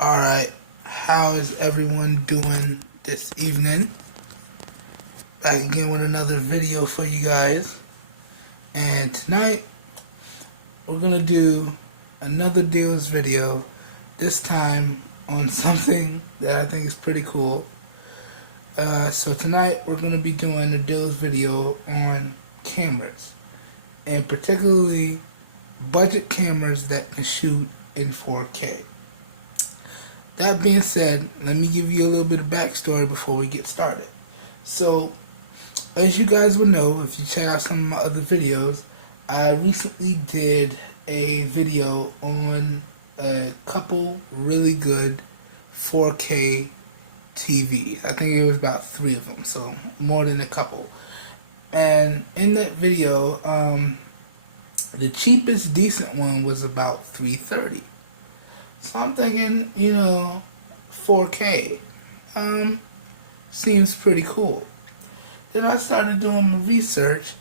Alright, how is everyone doing this evening? Back again with another video for you guys. And tonight, we're gonna do another deals video. This time on something that I think is pretty cool. So tonight, we're gonna be doing a deals video on cameras. And particularly, budget cameras that can shoot in 4K. That being said, let me give you a little bit of backstory before we get started. So, as you guys would know, if you check out some of my other videos, I recently did a video on a couple really good 4K TVs. I think it was about 3 of them, so more than a couple. And in that video, the cheapest decent one was about $330. So I'm thinking, 4K seems pretty cool. Then I started doing my research.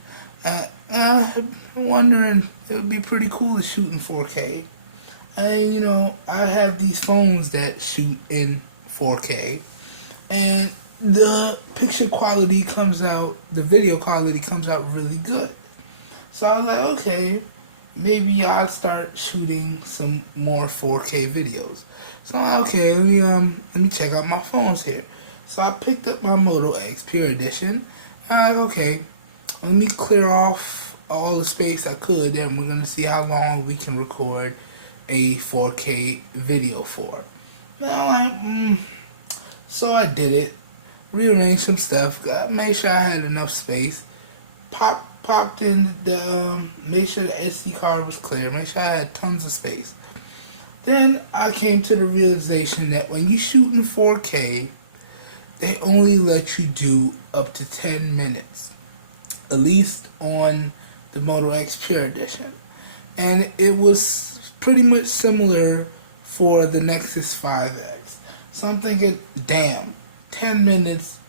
Wondering it would be pretty cool to shoot in 4K. And I have these phones that shoot in 4K, and the picture quality comes out, the video quality comes out really good. So I was like, okay, maybe I'll start shooting some more 4K videos. So I'm like, okay, let me check out my phones here. So I picked up my Moto X Pure Edition. I'm like, okay, let me clear off all the space I could, and we're gonna see how long we can record a 4K video for. Now, so I did it, rearranged some stuff, made sure I had enough space, popped in the, made sure the SD card was clear, made sure I had tons of space. Then I came to the realization that when you shoot in 4K, they only let you do up to 10 minutes, at least on the Moto X Pure Edition. And it was pretty much similar for the Nexus 5X. So I'm thinking, damn, 10 minutes,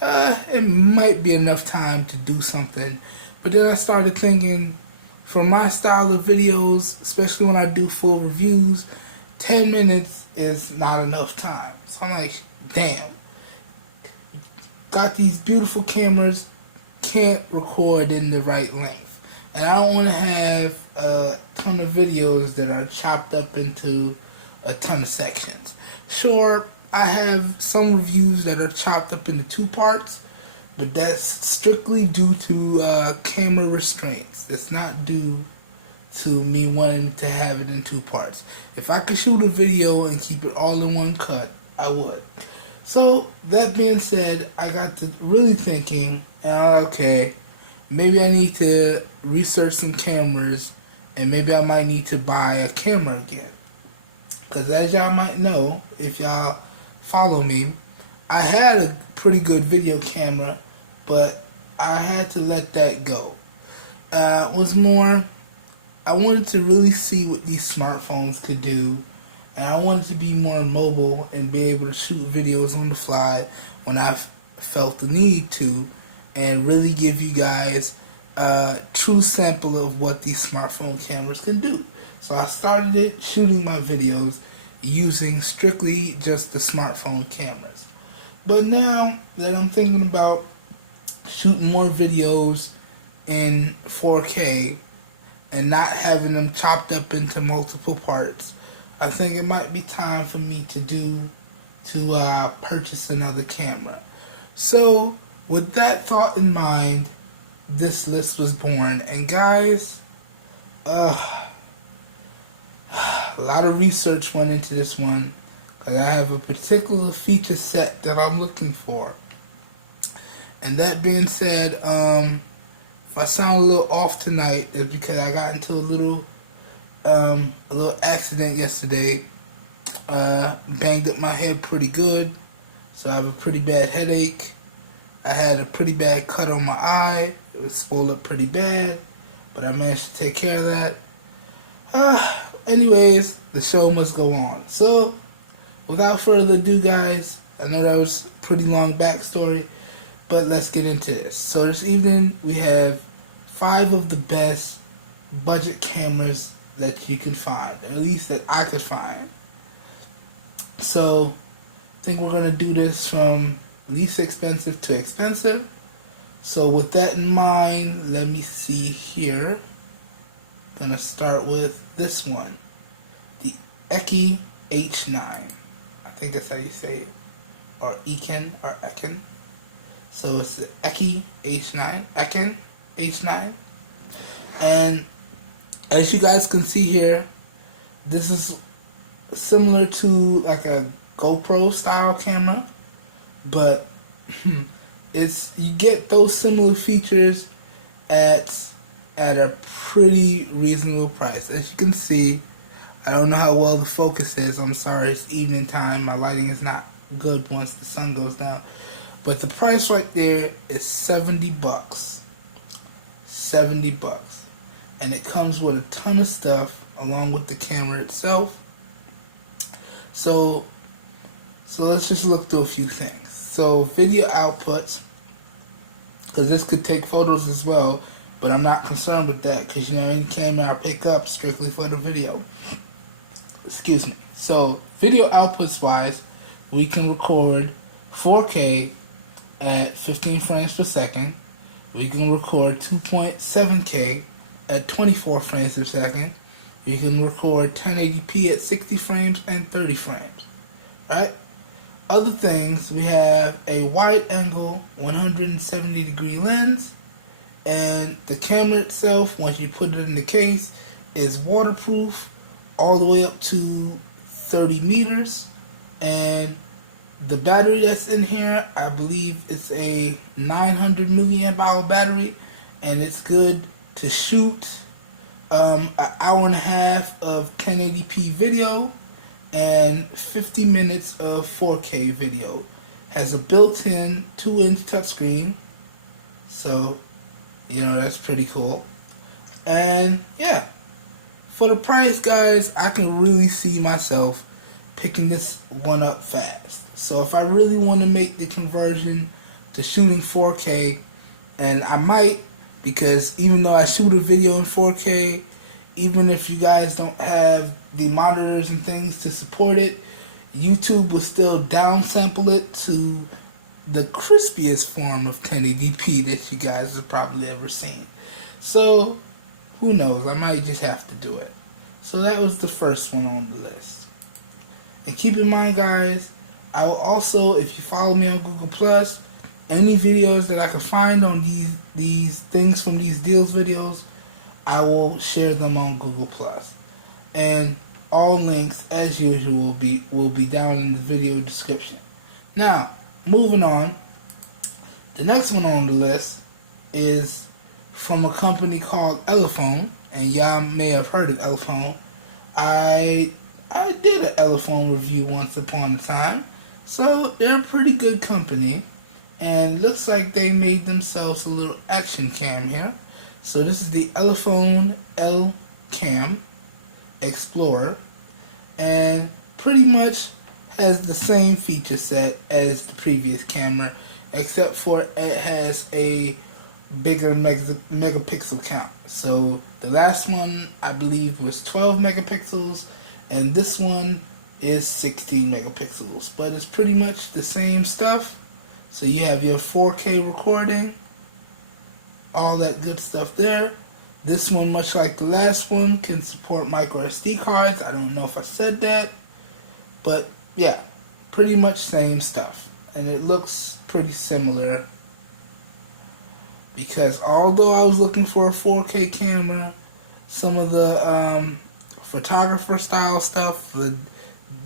it might be enough time to do something. But then I started thinking, for my style of videos, especially when I do full reviews, 10 minutes is not enough time. So I'm like, damn, got these beautiful cameras, can't record in the right length. And I don't want to have a ton of videos that are chopped up into a ton of sections. Sure, I have some reviews that are chopped up into 2 parts, but that's strictly due to camera restraints. It's not due to me wanting to have it in 2 parts. If I could shoot a video and keep it all in one cut, I would. So, that being said, I got to really thinking, and okay, maybe I need to research some cameras, and maybe I might need to buy a camera again. Because as y'all might know, if y'all follow me, I had a pretty good video camera, but I had to let that go. Was more, I wanted to really see what these smartphones could do, and I wanted to be more mobile and be able to shoot videos on the fly when I felt the need to, and really give you guys a true sample of what these smartphone cameras can do. So I started it shooting my videos using strictly just the smartphone cameras. But now that I'm thinking about shooting more videos in 4K and not having them chopped up into multiple parts, I think it might be time for me to purchase another camera. So with that thought in mind, this list was born. And guys, a lot of research went into this one, because I have a particular feature set that I'm looking for. And that being said, if I sound a little off tonight, it's because I got into a little accident yesterday. Banged up my head pretty good, so I have a pretty bad headache. I had a pretty bad cut on my eye. It was swollen up pretty bad, but I managed to take care of that. Anyways, the show must go on. So, without further ado, guys, I know that was a pretty long backstory, but let's get into this. So this evening, we have 5 of the best budget cameras that you can find, or at least that I could find. So I think we're going to do this from least expensive to expensive. So with that in mind, let me see here. I'm going to start with this one. The Eki H9. I think that's how you say it. Or Eken or Eken. So it's the Eki H9. Eken H9. And as you guys can see here, this is similar to like a GoPro style camera, but you get those similar features at a pretty reasonable price. As you can see, I don't know how well the focus is. I'm sorry, it's evening time. My lighting is not good once the sun goes down. But the price right there is $70. $70. And it comes with a ton of stuff along with the camera itself. So let's just look through a few things. So video outputs, because this could take photos as well, but I'm not concerned with that because, any camera I pick up strictly for the video. Excuse me. So video outputs wise, we can record 4K at 15 frames per second. We can record 2.7K at 24 frames per second. You can record 1080p at 60 frames and 30 frames. Right? Other things, we have a wide angle 170 degree lens, and the camera itself, once you put it in the case, is waterproof all the way up to 30 meters. And the battery that's in here, I believe it's a 900 milliamp hour battery, and it's good to shoot an hour and a half of 1080p video and 50 minutes of 4K video. Has a built-in 2-inch touchscreen, so that's pretty cool. And yeah, for the price, guys, I can really see myself picking this one up fast. So if I really want to make the conversion to shooting 4K, and I might, because even though I shoot a video in 4K, even if you guys don't have the monitors and things to support it, YouTube will still downsample it to the crispiest form of 1080p that you guys have probably ever seen. So, who knows, I might just have to do it. So that was the first one on the list. And keep in mind, guys, I will also, if you follow me on Google+, any videos that I can find on these things from these deals videos, I will share them on Google+. And all links, as usual, will be down in the video description. Now, moving on, the next one on the list is from a company called Elephone, and y'all may have heard of Elephone. I did an Elephone review once upon a time, so they're a pretty good company, and looks like they made themselves a little action cam here. So this is the Elephone L Cam Explorer, and pretty much has the same feature set as the previous camera, except for it has a bigger megapixel count. So the last one, I believe, was 12 megapixels, and this one is 16 megapixels, but it's pretty much the same stuff. So you have your 4K recording, all that good stuff there. This one, much like the last one, can support micro SD cards. I don't know if I said that, but yeah, pretty much same stuff. And it looks pretty similar, because although I was looking for a 4K camera, some of the photographer style stuff, the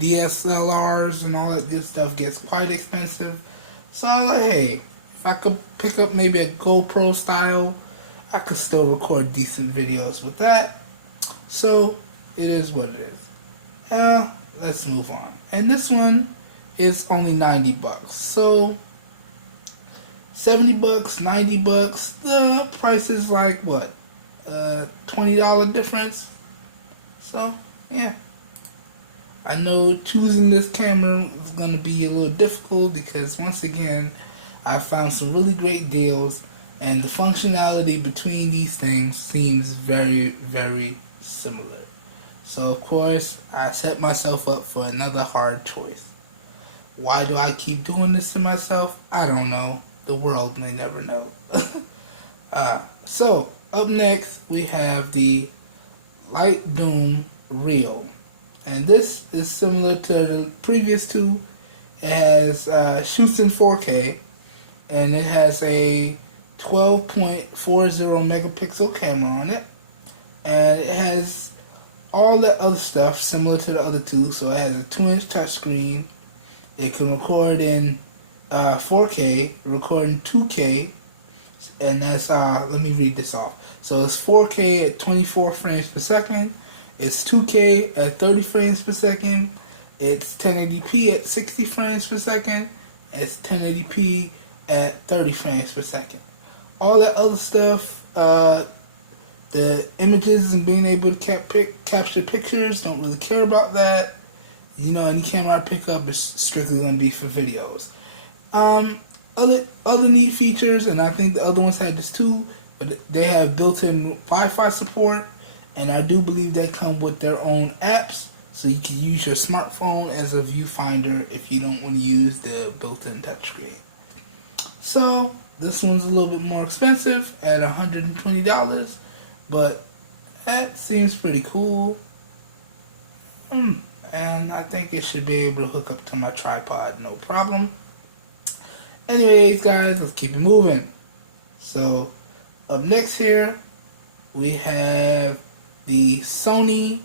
DSLRs and all that good stuff gets quite expensive. So I was like, hey, if I could pick up maybe a GoPro style, I could still record decent videos with that. So it is what it is. Now let's move on. And this one is only $90. So $70, $90. The price is like what? $20 difference. So yeah. I know choosing this camera is going to be a little difficult because, once again, I found some really great deals, and the functionality between these things seems very, very similar. So of course, I set myself up for another hard choice. Why do I keep doing this to myself? I don't know. The world may never know. So, up next, we have the Lightroom Real. And this is similar to the previous two. It has shoots in 4K, and it has a 12.40 megapixel camera on it. And it has all that other stuff similar to the other two. So it has a 2-inch touchscreen. It can record in 4K, record in 2K, and that's, let me read this off. So it's 4K at 24 frames per second, it's 2K at 30 frames per second, it's 1080p at 60 frames per second, it's 1080p at 30 frames per second. All that other stuff, the images and being able to capture pictures, don't really care about that. You know, any camera I pick up is strictly going to be for videos. Other neat features, and I think the other ones had this too, but they have built-in Wi-Fi support, and I do believe they come with their own apps, so you can use your smartphone as a viewfinder if you don't want to use the built-in touchscreen. So this one's a little bit more expensive at $120, but that seems pretty cool. And I think it should be able to hook up to my tripod, no problem. Anyways, guys, let's keep it moving. So, up next here, we have the Sony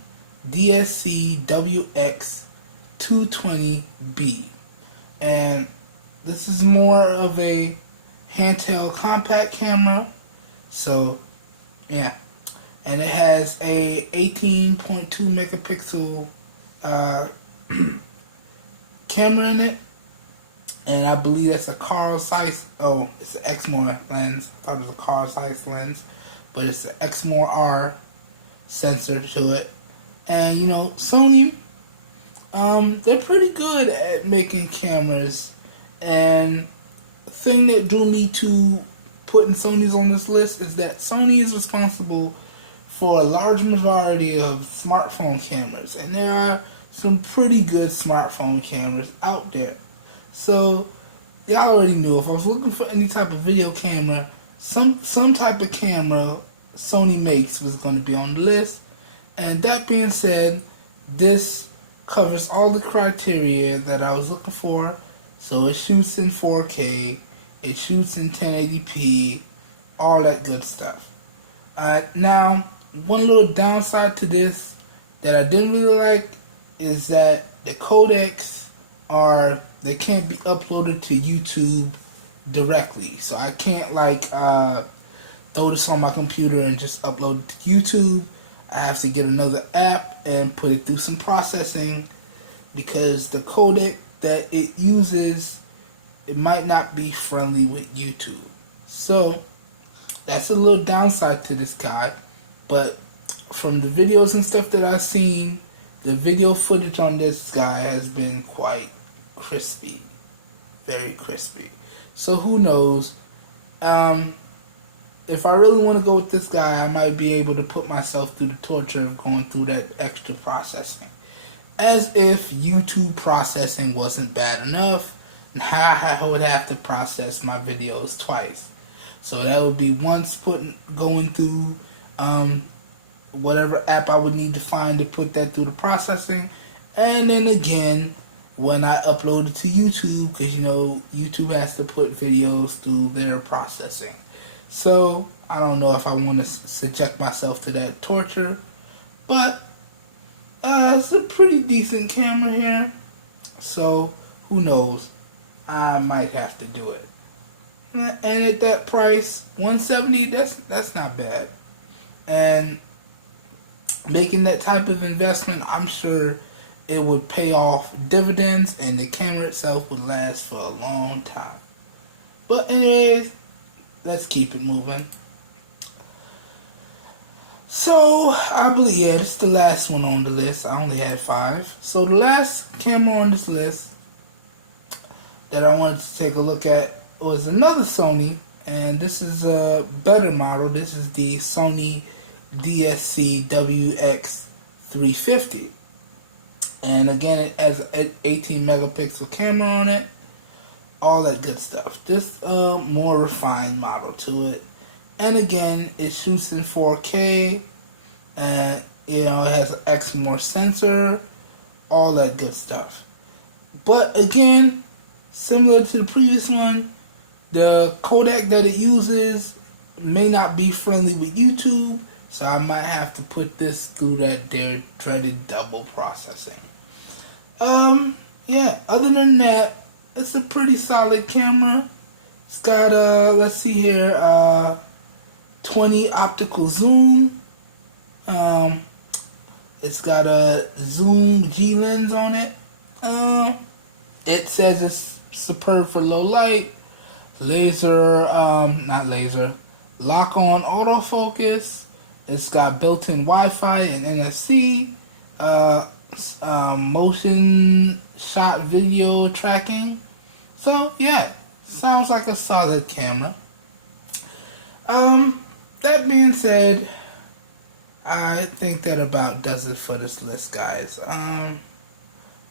DSC-WX220B. And this is more of a handheld compact camera. So, yeah. And it has a 18.2 megapixel camera in it, and I believe that's a Carl Zeiss. Oh, it's an Exmor lens. I thought it was a Carl Zeiss lens, but it's an Exmor R sensor to it. And you know, Sony, they're pretty good at making cameras. And the thing that drew me to putting Sony's on this list is that Sony is responsible for a large majority of smartphone cameras, and there are some pretty good smartphone cameras out there. So y'all already knew if I was looking for any type of video camera, some type of camera Sony makes was going to be on the list. And that being said, this covers all the criteria that I was looking for. So it shoots in 4K, it shoots in 1080p, all that good stuff. Now, one little downside to this that I didn't really like is that the codecs they can't be uploaded to YouTube directly. So I can't throw this on my computer and just upload it to YouTube. I have to get another app and put it through some processing, because the codec that it uses, it might not be friendly with YouTube. So that's a little downside to this guy. But from the videos and stuff that I've seen, the video footage on this guy has been quite crispy. Very crispy. So who knows? If I really want to go with this guy, I might be able to put myself through the torture of going through that extra processing. As if YouTube processing wasn't bad enough, I would have to process my videos twice. So that would be once going through whatever app I would need to find to put that through the processing, and then again when I upload it to YouTube, because you know YouTube has to put videos through their processing. So I don't know if I want to subject myself to that torture, but it's a pretty decent camera here, so who knows, I might have to do it. And at that price, $170, that's not bad. And making that type of investment, I'm sure it would pay off dividends, and the camera itself would last for a long time. But anyways, let's keep it moving. So, I believe, yeah, this is the last one on the list. I only had 5. So the last camera on this list that I wanted to take a look at was another Sony, and this is a better model. This is the Sony DSC-WX 350. And again, it has an 18 megapixel camera on it. All that good stuff. Just a more refined model to it. And again, it shoots in 4K. And, it has an Exmor sensor. All that good stuff. But again, similar to the previous one, the codec that it uses may not be friendly with YouTube. So I might have to put this through their dreaded double processing. Yeah, other than that, it's a pretty solid camera. It's got let's see here, 20 optical zoom. It's got a zoom G lens on it. It says it's superb for low light. Not laser. Lock on autofocus. It's got built-in Wi-Fi and NFC. Motion shot video tracking. So yeah, sounds like a solid camera. That being said, I think that about does it for this list, guys.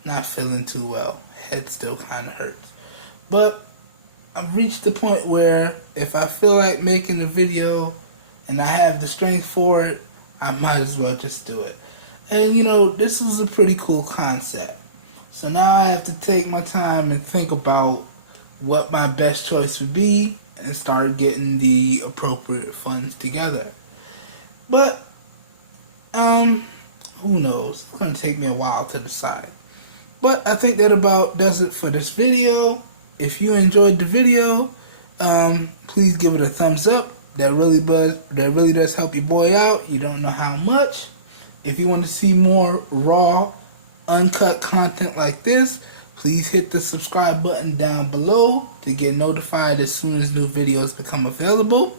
Not feeling too well. Head still kind of hurts. But I've reached the point where if I feel like making a video and I have the strength for it, I might as well just do it. And this was a pretty cool concept. So now I have to take my time and think about what my best choice would be and start getting the appropriate funds together. But, who knows? It's going to take me a while to decide. But I think that about does it for this video. If you enjoyed the video, please give it a thumbs up. That really does help your boy out. You don't know how much. If you want to see more raw, uncut content like this, please hit the subscribe button down below to get notified as soon as new videos become available.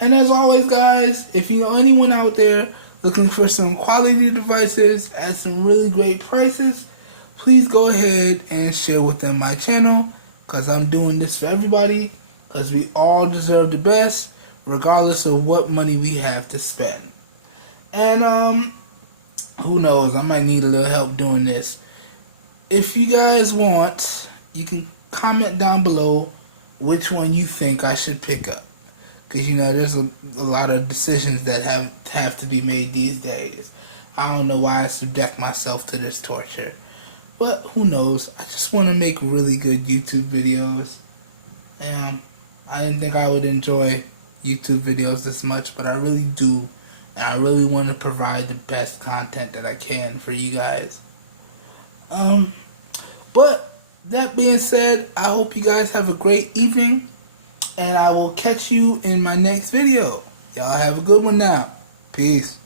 And as always, guys, if you know anyone out there looking for some quality devices at some really great prices, please go ahead and share with them my channel, because I'm doing this for everybody, because we all deserve the best, regardless of what money we have to spend. And who knows, I might need a little help doing this. If you guys want, you can comment down below which one you think I should pick up. Because, there's a lot of decisions that have to be made these days. I don't know why I subject myself to this torture. But who knows, I just want to make really good YouTube videos. And I didn't think I would enjoy YouTube videos this much, but I really do. And I really want to provide the best content that I can for you guys. But that being said, I hope you guys have a great evening, and I will catch you in my next video. Y'all have a good one now. Peace.